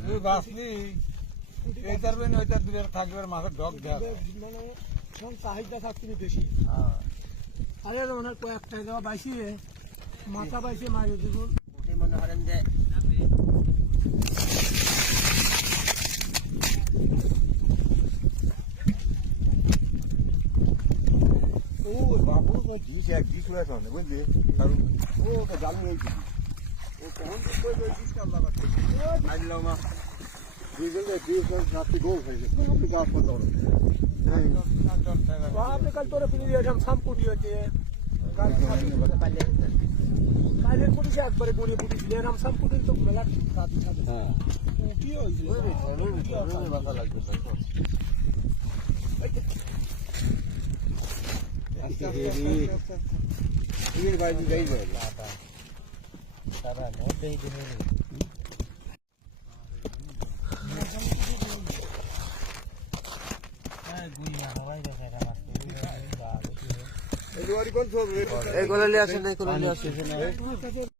তুই বাঁচলি এইটার বেন ওইটার দূরে থাকবে মাছের ডগ দেওয়া মানে চাহিদা থাকছিল বেশি আরে মনে হয় কয়েকটা দেওয়া বাইশি মাথা বাইশে মারিয়ে দেখুন মনে করেন যে ও বাবু তো দিস এক দিস হয়ে শোনে বুঝলি কারণ ও ওটা জাল নিয়ে ও কখন তো দিসটা লাগাচ্ছে আইলাম না ডিজেল রাত্রি গোল হয়েছে আপনি গাছ করতে পারো आपने कल तो फिर हम शाम को दिए थे কালের পুলিশে একবারে গড়িয়ে পুটিছিলেন हम शाम को तो মেলা রাতি থাকে হ্যাঁ কি হয়েছিল বাসা লাগবে এর বাইরে যাই যায় তারা মোটেই দিনে এই কোন সব এই গোলালি আসে না, এই গোলালি আসে না।